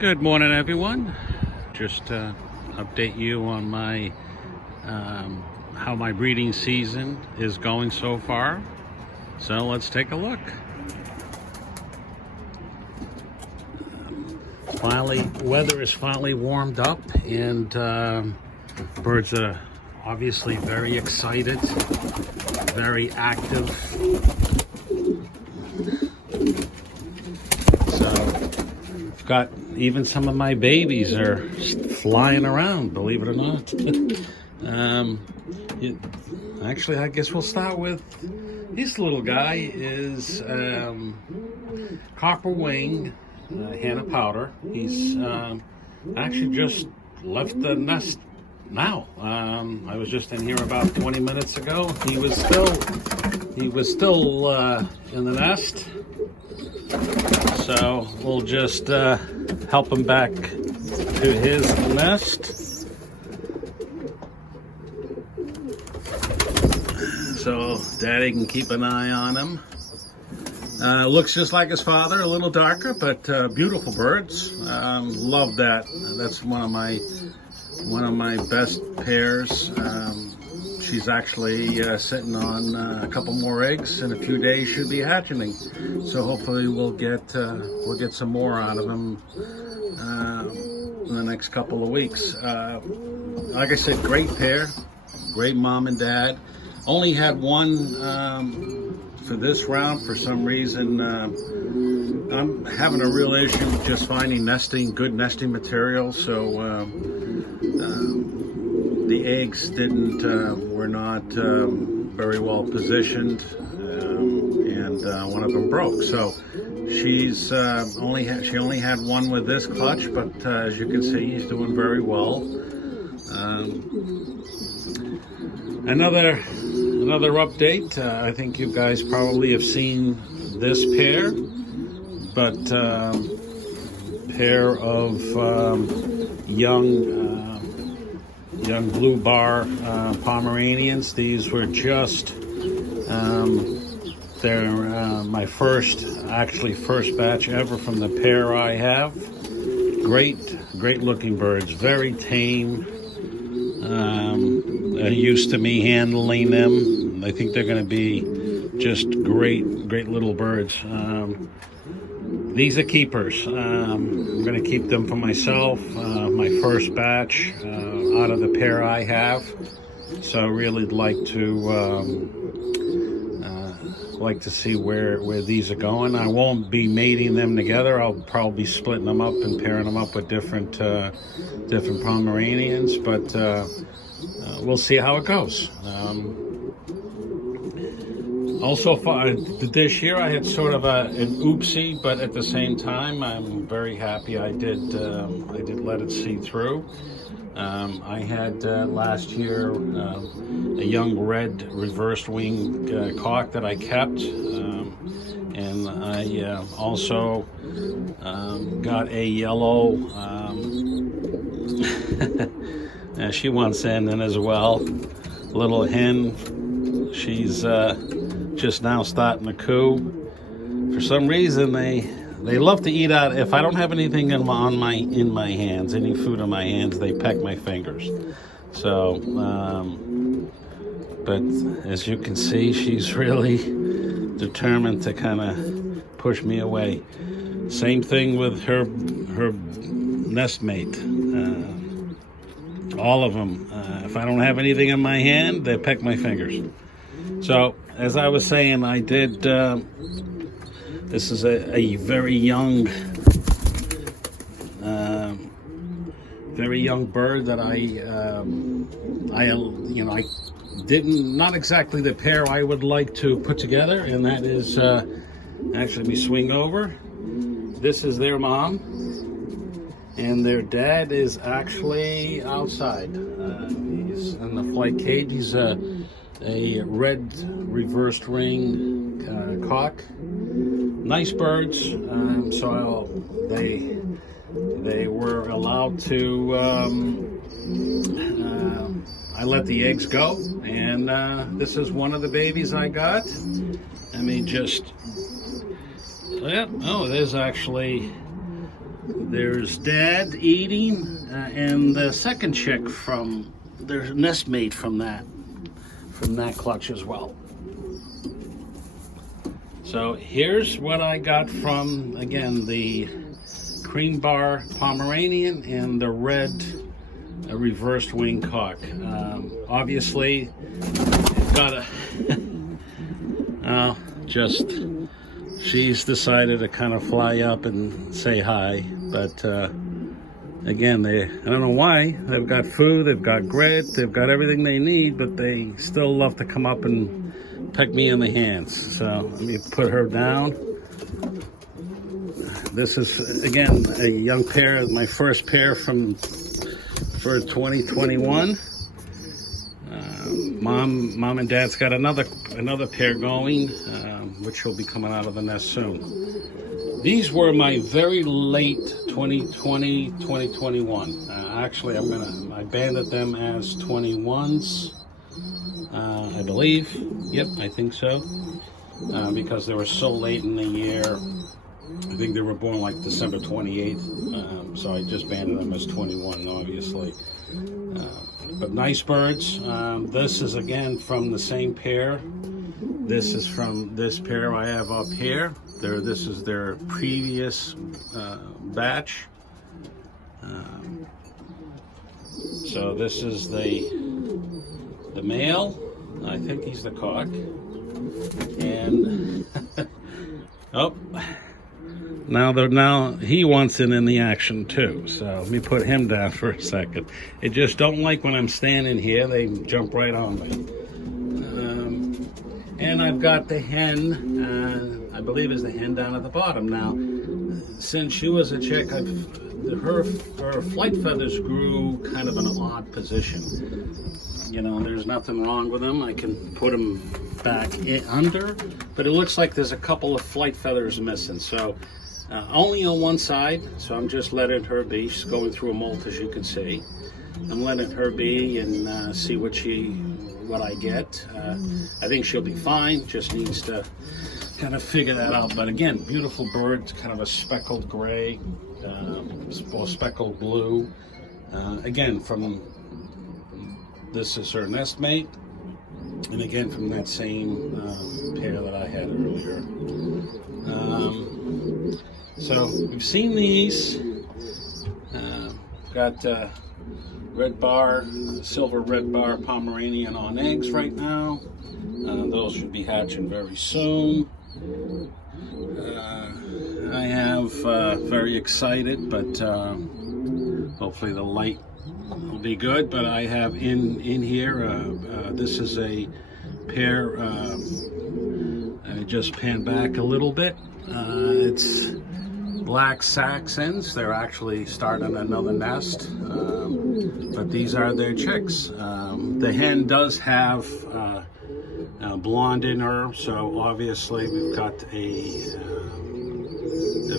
Good morning, everyone. Just to update you on my how my breeding season is going so far. So let's take a look. Weather is finally warmed up, and birds are obviously very excited, very active. Got even some of my babies are flying around, believe it or not. Actually, I guess we'll start with this little guy. Is copper wing Hannah Powder. He's actually just left the nest now. I was just in here about 20 minutes ago. He was still in the nest. So we'll just help him back to his nest. So Daddy can keep an eye on him. Looks just like his father, a little darker, but beautiful birds. Love that. That's one of my best pairs. She's actually sitting on a couple more eggs. In a few days, should be hatching. So hopefully we'll get some more out of them in the next couple of weeks. Like I said, great pair, great mom and dad. Only had one for this round. For some reason, I'm having a real issue just finding good nesting material. So. The eggs were not very well positioned, and one of them broke. So she only had one with this clutch, but as you can see, he's doing very well. Another update. I think you guys probably have seen this pair, but pair of young blue bar Pomeranians. These were just they're my first batch ever from the pair I have. Great looking birds, very tame. Used to me handling them. I think they're going to be just great little birds. These are keepers. I'm going to keep them for myself. My first batch out of the pair I have. So I really like to see where these are going. I won't be mating them together. I'll probably be splitting them up and pairing them up with different Pomeranians. But we'll see how it goes. Also, this year I had sort of an oopsie, but at the same time, I'm very happy I did let it see through. I had last year a young red reversed wing cock that I kept, and I also got a yellow. She wants in as well. Little hen. She's just now starting to coo. For some reason, they love to eat out. If I don't have anything in my hands, any food in my hands, they peck my fingers. So, but as you can see, she's really determined to kind of push me away. Same thing with her nest mate. All of them. If I don't have anything in my hand, they peck my fingers. So, as I was saying, I did. This is a very young bird that I didn't, not exactly the pair I would like to put together, and that is actually we swing over. This is their mom, and their dad is actually outside. He's in the flight cage. He's a red reversed ring cock. Nice birds. So they were allowed to. I let the eggs go, and this is one of the babies I got. I mean, just yeah. Oh, there's actually There's Dad eating, and the second chick from their nest mate from that clutch as well. So here's what I got from, again, the cream bar Pomeranian and the red reversed wing cock. Obviously, got a she's decided to kind of fly up and say hi, but again, I don't know why. They've got food, they've got grit, they've got everything they need, but they still love to come up and peck me in the hands. So let me put her down. This is, again, a young pair, my first pair for 2021. Mom and Dad's got another pair going, which will be coming out of the nest soon. These were my very late 2020, 2021. Actually, I banded them as 21s, I believe. Yep, I think so. Because they were so late in the year. I think they were born like December 28th. So I just banded them as 21, obviously. But nice birds. This is again from the same pair. This is from this pair I have up here. This is their previous batch. So this is the male. I think he's the cock. And oh, now he wants in the action too. So let me put him down for a second. They just don't like when I'm standing here. They jump right on me. And I've got the hen, I believe is the hen down at the bottom. Now, since she was a chick, her flight feathers grew kind of in an odd position. You know, there's nothing wrong with them. I can put them back under, but it looks like there's a couple of flight feathers missing. So only on one side, so I'm just letting her be. She's going through a molt, as you can see. I'm letting her be and see what I get. I think she'll be fine, just needs to kind of figure that out. But again, beautiful bird, kind of a speckled gray, or speckled blue. Again, this is her nest mate, and again from that same pair that I had earlier. So we've seen these. Got red bar, silver red bar Pomeranian on eggs right now. Those should be hatching very soon. I have very excited, but hopefully the light will be good. But I have in here, this is a pair, I just pan back a little bit. It's black Saxons. They're actually starting another nest, but these are their chicks. The hen does have blonde in her, so obviously we've got a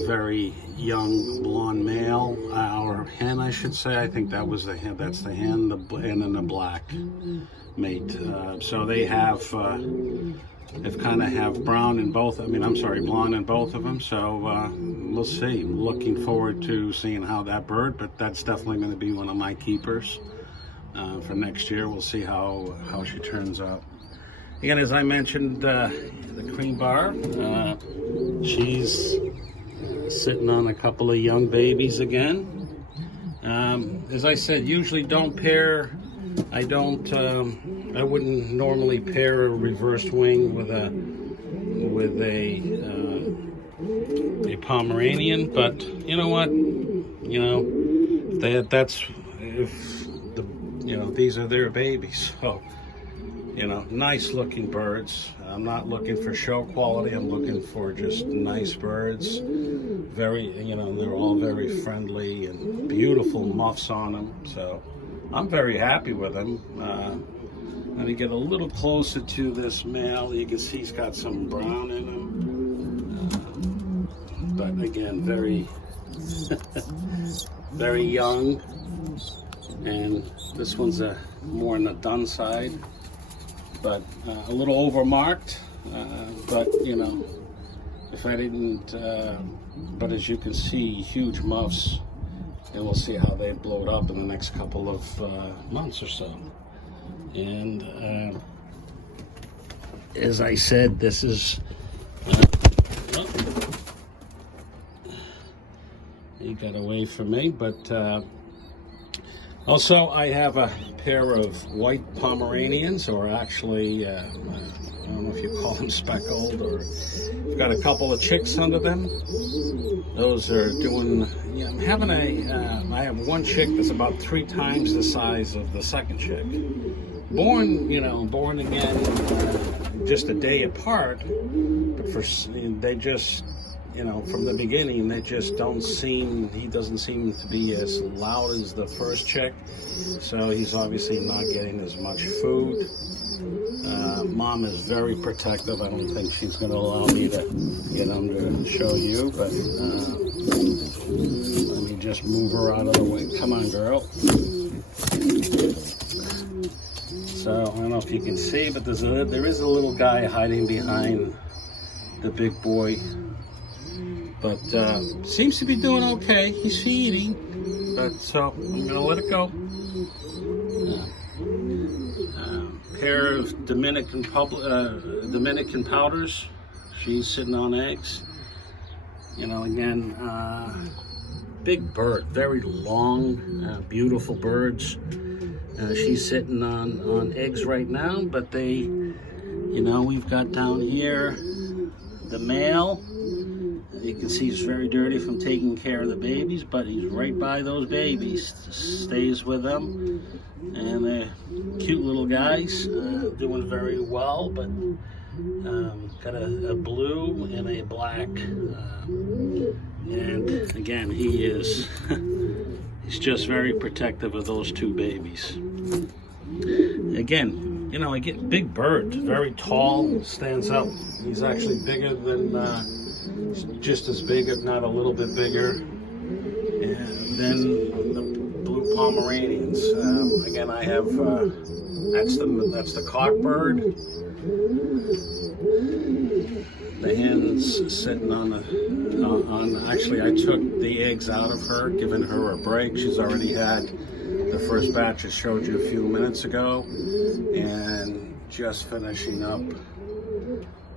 very young blonde male, or hen I should say. I think that was the hen. That's the hen, and then the black mate. So they have kind of have brown in both. Blonde in both of them. So we'll see. I'm looking forward to seeing how that bird. But that's definitely going to be one of my keepers for next year. We'll see how she turns out. Again, as I mentioned, the cream bar. She's sitting on a couple of young babies again. As I said, usually don't pair. I wouldn't normally pair a reversed wing with a Pomeranian, but you know what? These are their babies. So, nice looking birds. I'm not looking for show quality. I'm looking for just nice birds. Very, they're all very friendly and beautiful muffs on them. So I'm very happy with them. Let me get a little closer to this male. You can see he's got some brown in him. But again, very, very young. And this one's more on the dun side, but a little overmarked. But if I didn't, but as you can see, huge muffs, and we'll see how they blow it up in the next couple of months or so. And as I said, this is, he got away from me, but also I have a pair of white Pomeranians, or actually, I don't know if you call them speckled, or I've got a couple of chicks under them. Those are doing, yeah, I'm having I have one chick that's about 3 times the size of the second chick. Born again, just a day apart, but they just, from the beginning, they just he doesn't seem to be as loud as the first chick, so he's obviously not getting as much food. Mom is very protective. I don't think she's going to allow me to get under and show you, but let me just move her out of the way. Come on, girl. So, I don't know if you can see, but there is a little guy hiding behind the big boy. But seems to be doing okay. He's feeding, but so I'm gonna let it go. Pair of Dominican powders. She's sitting on eggs. Again, big bird, very long, beautiful birds. She's sitting on eggs right now, but we've got down here the male. You can see he's very dirty from taking care of the babies, but he's right by those babies, stays with them, and they're cute little guys, doing very well, but got a blue and a black, and again, he's just very protective of those 2 babies. Again, I get big bird, very tall, stands up. He's actually bigger than, just as big, if not a little bit bigger, and then the blue Pomeranians. Again, I have that's the cock bird. The hen's sitting on actually, I took the eggs out of her, giving her a break. She's already had the first batch I showed you a few minutes ago, and just finishing up.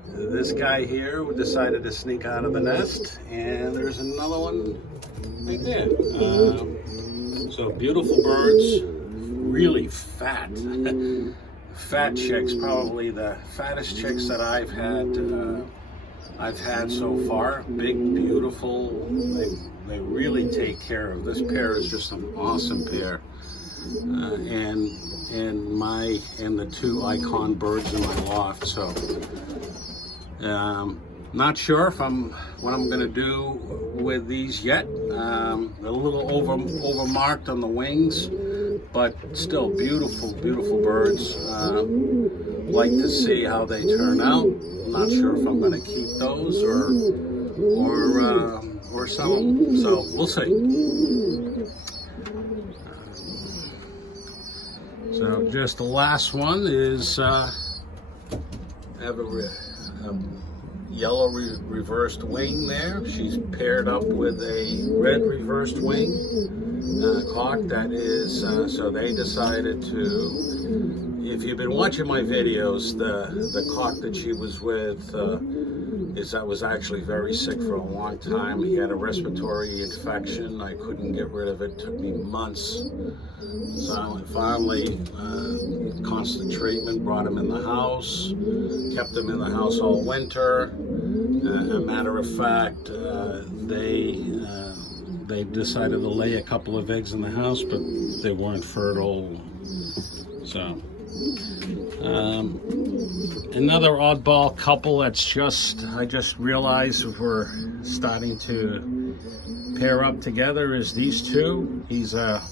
This guy here decided to sneak out of the nest, and there's another one right there. So beautiful birds, really fat. Fat chicks, probably the fattest chicks that I've had so far. Big, beautiful. They really take care of. This pair is just an awesome pair. And the 2 icon birds in my loft. So not sure what I'm gonna do with these yet. A little overmarked on the wings, but still beautiful birds. Like to see how they turn out. Not sure if I'm gonna keep those or sell them. So we'll see. So just the last one is I have a yellow reversed wing there. She's paired up with a red reversed wing cock. That is, so they decided to, if you've been watching my videos, the cock that she was with was actually very sick for a long time. He had a respiratory infection. I couldn't get rid of it. It took me months. So I finally, constant treatment, brought him in the house, kept him in the house all winter. A matter of fact, they decided to lay a couple of eggs in the house, but they weren't fertile. So another oddball couple that's I just realized we're starting to pair up together is these 2. He's a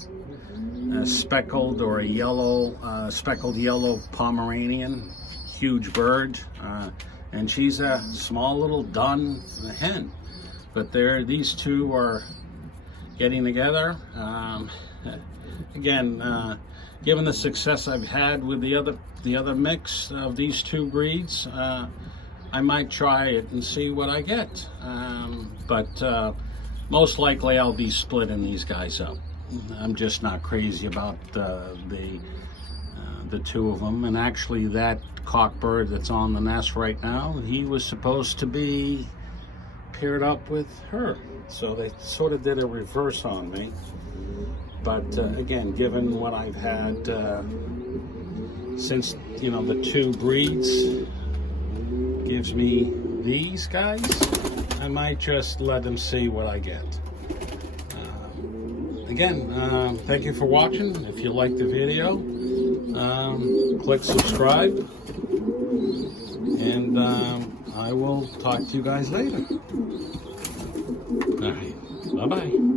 speckled or a yellow, speckled yellow Pomeranian, huge bird, and she's a small little dun hen. But these 2 are getting together. Again, given the success I've had with the other mix of these 2 breeds, I might try it and see what I get. But most likely I'll be splitting these guys up. I'm just not crazy about the two of them. And actually that cockbird that's on the nest right now, he was supposed to be paired up with her. So they sort of did a reverse on me. But again, given what I've had since, you know, the two breeds gives me these guys, I might just let them see what I get. Again, thank you for watching. If you liked the video, click subscribe, and I will talk to you guys later. All right, bye-bye.